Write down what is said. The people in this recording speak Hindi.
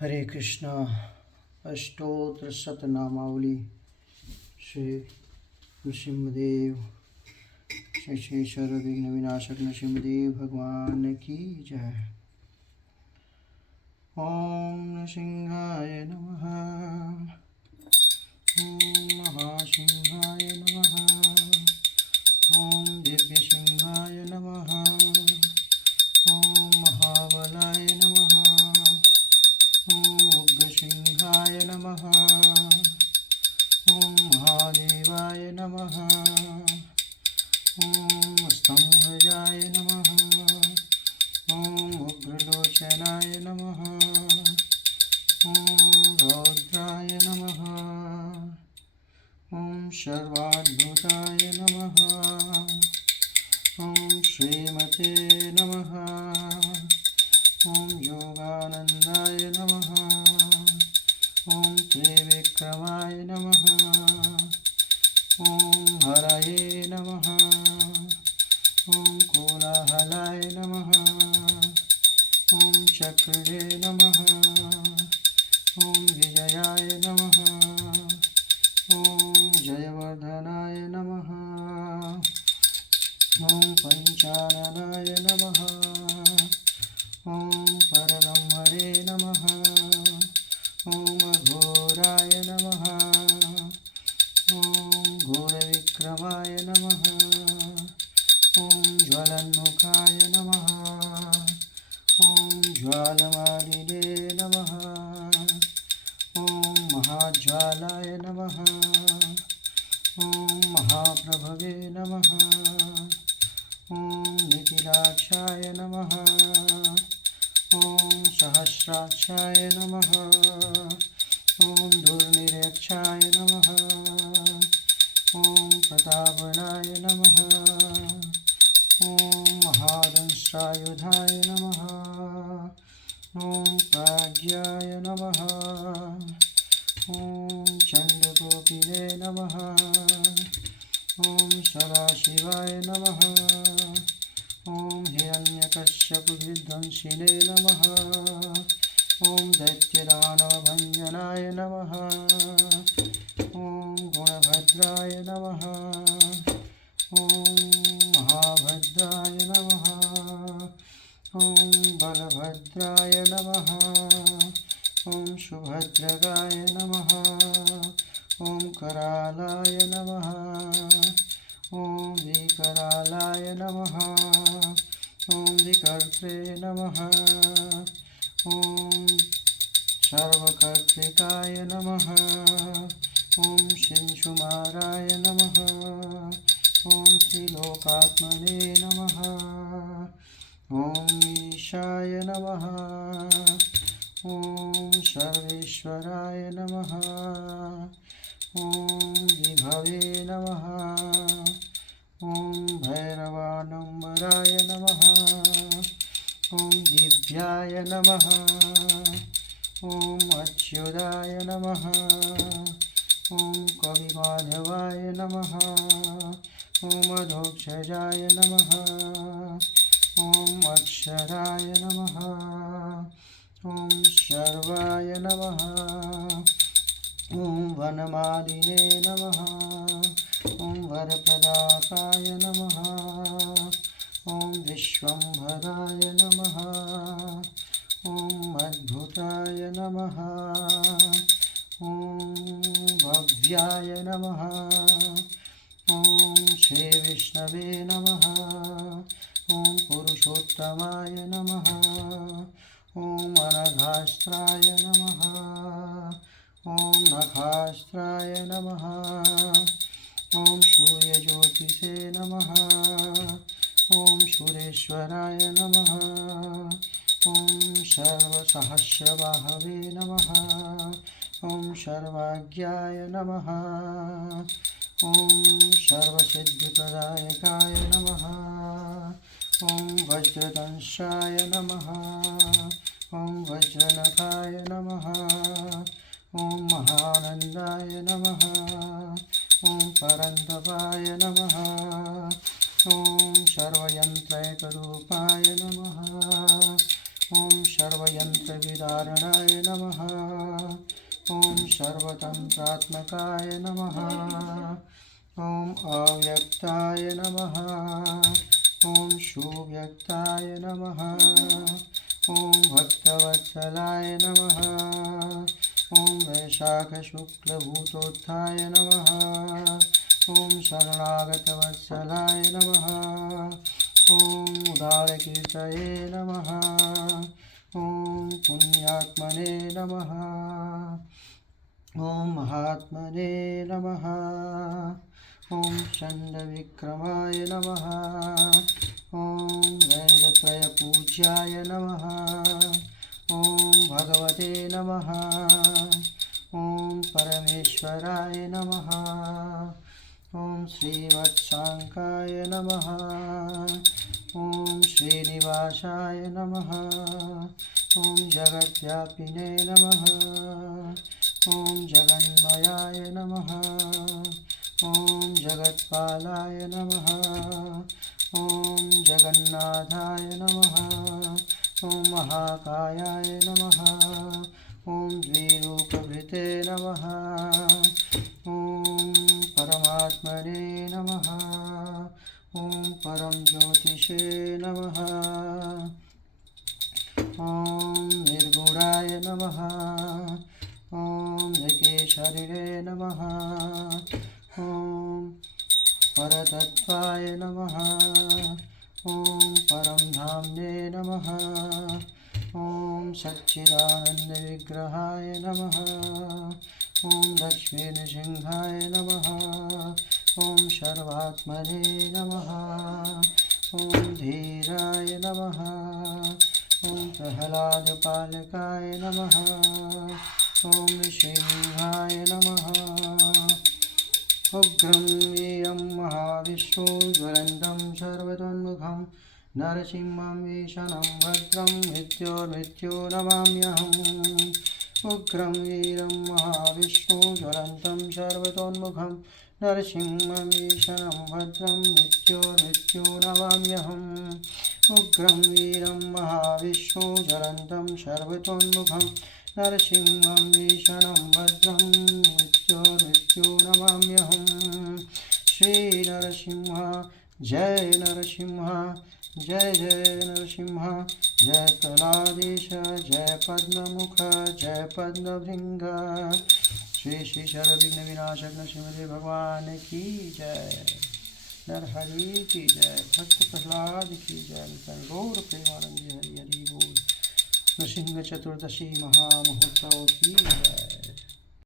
हरे कृष्णा। अष्टोत्तर शतनामावली श्री नृसिंहदेव श्री श्री सर्वविघ्न विनाशक नृसिंहदेव भगवान की जय। ओम नृसिंहाय नमः। ओम महासिंहाय नमः। ओम दिव्यसिंहाय नमः। ओम महाबलाय नमः। ओम उग्रसिंहाय नमः। ओम महादेवाय नमः। ओम स्तंभजाय नमः। ओम उग्रलोचनाय नमः। ओम रौद्राय नमः। ओम सर्वाद्भुताय नमः। ओम श्रीमते नमः। ओम योगानंदाय नमः। ओम त्रिविक्रमाय नमः। ओम हरये नमः। ओम कोलाहलाय नमः। ओम चक्रे नमः। ओम विजयाय नमः। ओम जयवर्धनाय नमः। ओम पंचाननाय नमः। ओम परब्रह्मणे नमः। ओम घोराय नमः। ओम घोरविक्रमाय नमः। ओम ज्वलन्मुखाय नमः। ओम ज्वालमालिने नमः। ओम महाज्वालाय नमः। ओम महाप्रभवे नमः। ओम निखिलाक्षाय नमः। ओम सहस्राक्षाय नमः। ओम दुर्निरीक्षाय नमः। ओम प्रतापनाय नमः। ओम महादंष्ट्रायुधाय नमः। ओम प्राज्ञाय नमः। ओम चंडकोपिने नमः। ओम सदाशिवाय नमः। ओम हिरण्यकश्यपविध्वंसिने नमः। ओम दैत्यदानवभञ्जनाय नमः। ओम गुणभद्राय नमः। ओम महाभद्राय नमः। ओम बलभद्राय नमः। ओम सुभद्रगाय नमः। ओम करालाय नमः। ओम विकरालाय नमः। ओम विकर्त्रे नमः। ओम सर्वकर्त्रिकाय नमः। ओम शिंशुमाराय नमः। ओम त्रिलोकात्मने नमः। ओम ईशाय नमः। ओम सर्वेश्वराय नमः। ओम विभवे नमः। ओम भैरवानम्बराय नमः। ओम दिव्याय नमः। ओम अच्युताय नमः। ओम कविमाधवाय नमः। ओम अधोक्षजाय नमः। ओम अक्षराय नमः। ओम सर्वाय नमः। ओम वनमालिने नमः। ओम वरप्रदाताय नमः। ओम विश्वम्भराय नमः। ओम अद्भुताय नमः। ओम भव्याय नमः। ओम श्री विष्णवे नमः। ओम पुरुषोत्तमाय नमः। ओम अनघास्त्राय नमः। ओम नखास्त्राय नमः। ओम सूर्यज्योतिषे नमः। ओम सुरेश्वराय नमः। ओम सर्वसहस्रबाहवे नमः। ओम सर्वाज्ञाय नमः। ओम सर्वसिद्धिप्रदायकाय नमः। ओम वज्रदंशाय नमः। ओम वज्रनखाय नमः। ओम महानंदाय नमः। ओम परन्तपाय नमः। ओम सर्वयंत्रैकरूपाय नमः। ॐ सर्वयन्त्रविदारणाय नमः। ॐ सर्वतन्त्रात्मकाय नमः। ॐ अव्यक्ताय नमः। ॐ सुव्यक्ताय नमः। ॐ भक्तवत्सलाय नमः। ॐ वैशाखशुक्लभूतोत्थाय नमः। ॐ शरणागतवत्सलाय नमः। ॐ उदारकीर्तये नमः। ॐ पुण्यात्मने नमः। ॐ महात्मने नमः। ॐ चण्डविक्रमाय नमः। ॐ वैरत्रयपूज्याय नमः। ॐ भगवते नमः। ॐ परमेश्वराय नमः। ॐ श्रीवत्साङ्काय नमः। ॐ श्रीनिवासाय नमः। ॐ जगद्व्यापिने नमः। ॐ जगन्मयाय नमः। ॐ जगत्पालाय नमः। ॐ जगन्नाथाय नमः। ॐ महाकायाय नमः। ॐ द्विरूपभृते नमः। ॐ परमात्मने नमः। ॐ परम ज्योतिषे नमः। ॐ निर्गुणाय नमः। ॐ निकेशरिणे नमः। ॐ परतत्त्वाय नमः। ॐ परमधाम्ने नमः। ॐ सच्चिदानन्दविग्रहाय नमः। ॐ लक्ष्मीनृसिंहाय नमः। ॐ सर्वात्मने नमः। ॐ धीराय नमः। ॐ प्रह्लादपालकाय नमः। ॐ नृसिंहाय नमः। उग्रं वीरं महाविष्णु ज्वलन्तं सर्वतोन्मुखं नरसिंहं ईशानं भद्रं मृत्योर्मृत्यो नमाम्यहम्। उग्रं वीरं महाविष्णु ज्वलन्तं सर्वतोन्मुखं नरसिंहं ईशानं भद्रं मृत्योर्मृत्यो नमाम्यहम्। उग्रं वीरं महाविष्णु ज्वलन्तं सर्वतोन्मुखं नरसिंहं ईशानं भद्रं मृत्योर्मृत्यो नमाम्यहम्। श्री नरसिंह जय नरसिंह जय जय नरसिंह जय प्रह्लादेश जय पद्ममुख जय पद्मभृंग। श्री श्री सर्वविघ्न विनाशक नरसिंहदेव भगवान की जय। नरहरि की जय। भक्त प्रह्लाद की जय। गौर प्रेमानंद हरि हरि बोल। नृसिंह चतुर्दशी महामहोत्सव की जय।